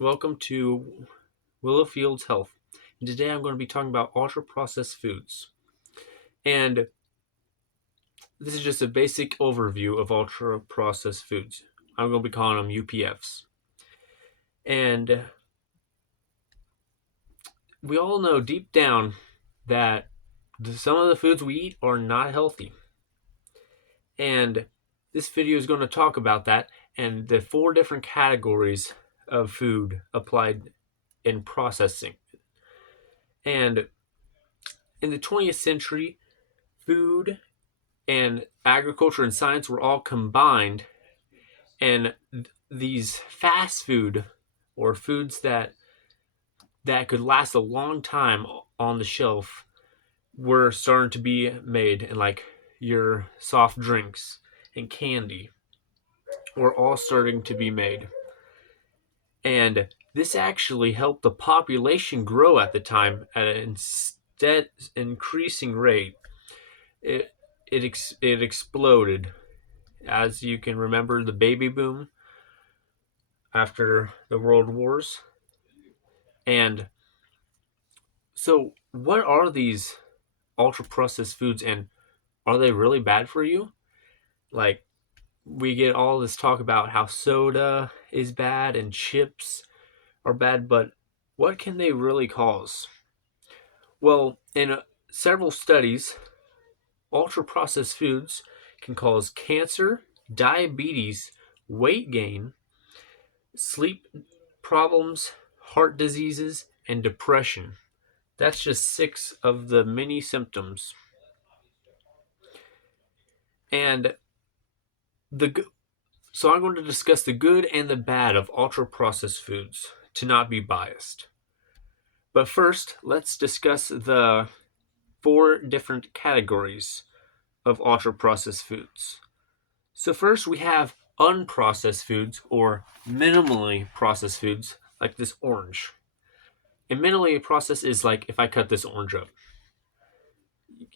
Welcome to Willow Fields Health. And today I'm going to be talking about ultra processed foods. And this is just a basic overview of ultra processed foods. I'm going to be calling them UPFs. And we all know deep down that some of the foods we eat are not healthy. And this video is going to talk about that and the four different categories of food applied in processing. And in the 20th century, food and agriculture and science were all combined, and these fast food or foods that could last a long time on the shelf were starting to be made, and like your soft drinks and candy were all starting to be made. And this actually helped the population grow at the time at an instead increasing rate. It exploded. As you can remember, the baby boom after the world wars. And so, what are these ultra processed foods, and are they really bad for you? Like, we get all this talk about how soda is bad and chips are bad, but what can they really cause? Well, in several studies, ultra processed foods can cause cancer, diabetes, weight gain, sleep problems, heart diseases, and depression. That's just six of the many symptoms. And the so I'm going to discuss the good and the bad of ultra processed foods to not be biased. But first, let's discuss the four different categories of ultra processed foods. So first we have unprocessed foods or minimally processed foods like this orange. And minimally processed is like if I cut this orange up.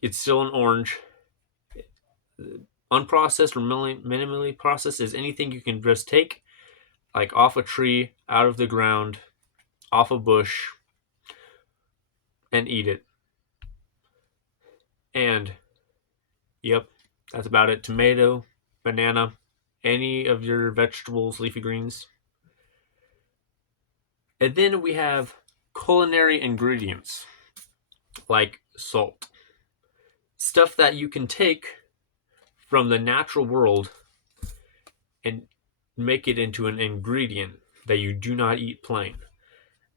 It's still an orange. Unprocessed or minimally processed is anything you can just take, like off a tree, out of the ground, off a bush, and eat it. And yep, that's about it. Tomato, banana, any of your vegetables, leafy greens. And then we have culinary ingredients like salt, stuff that you can take from the natural world and make it into an ingredient that you do not eat plain.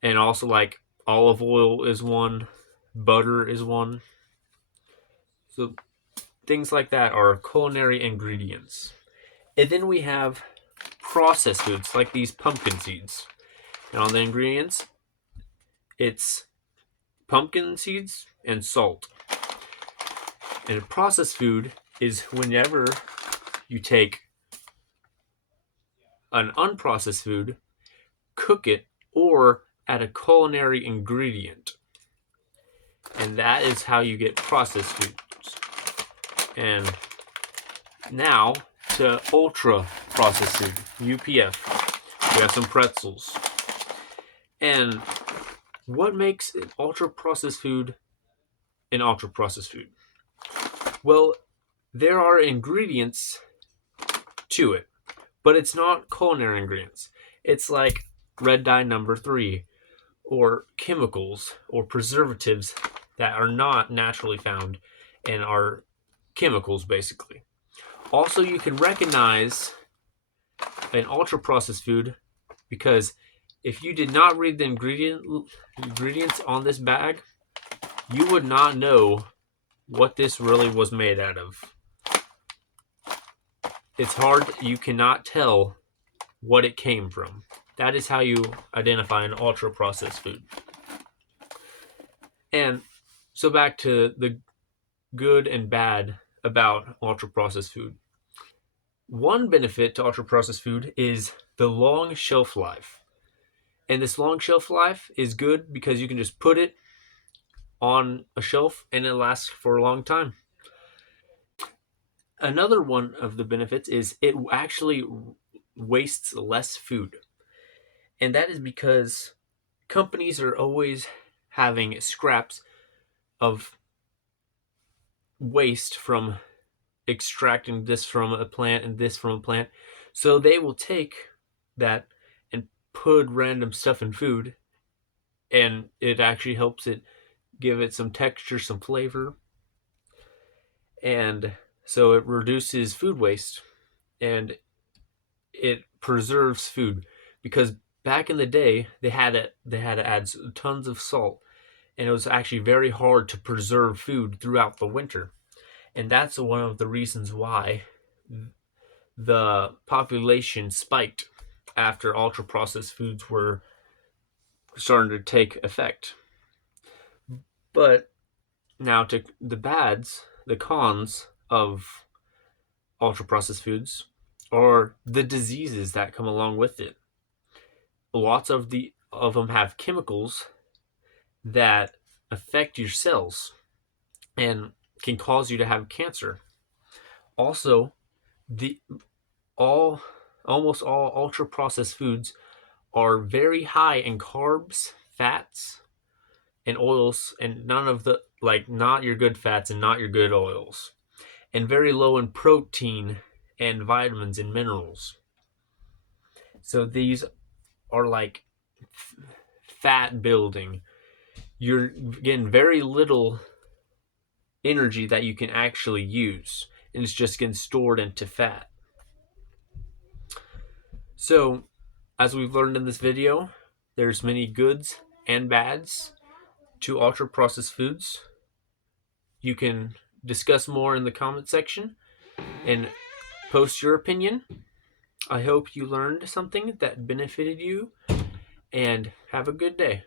And also, like olive oil is one, butter is one. So things like that are culinary ingredients. And then we have processed foods like these pumpkin seeds. And on the ingredients, it's pumpkin seeds and salt. And a processed food is whenever you take an unprocessed food, cook it, or add a culinary ingredient. And that is how you get processed foods. And now to ultra processed food, UPF. We have some pretzels. And what makes an ultra processed food an ultra processed food? Well, there are ingredients to it, but it's not culinary ingredients. It's like red dye number 3 or chemicals or preservatives that are not naturally found and are chemicals basically. Also, you can recognize an ultra processed food because if you did not read the ingredients on this bag, you would not know what this really was made out of. It's hard, you cannot tell what it came from. That is how you identify an ultra processed food. And so back to the good and bad about ultra processed food. One benefit to ultra processed food is the long shelf life. And this long shelf life is good because you can just put it on a shelf and it lasts for a long time. Another one of the benefits is it actually wastes less food. And that is because companies are always having scraps of waste from extracting this from a plant and this from a plant. So they will take that and put random stuff in food, and it actually helps it give it some texture, some flavor. And so it reduces food waste and it preserves food, because back in the day they had to add tons of salt, and it was actually very hard to preserve food throughout the winter. And that's one of the reasons why the population spiked after ultra processed foods were starting to take effect. But now, to the cons of ultra processed foods are the diseases that come along with it. Lots of them have chemicals that affect your cells and can cause you to have cancer. Also, the all almost all ultra processed foods are very high in carbs, fats, and oils, and none of the, like, not your good fats and not your good oils, and very low in protein and vitamins and minerals. So these are like fat building. You're getting very little energy that you can actually use, and it's just getting stored into fat. So, as we've learned in this video, there's many goods and bads to ultra processed foods. You can discuss more in the comment section and post your opinion. I hope you learned something that benefited you, and have a good day.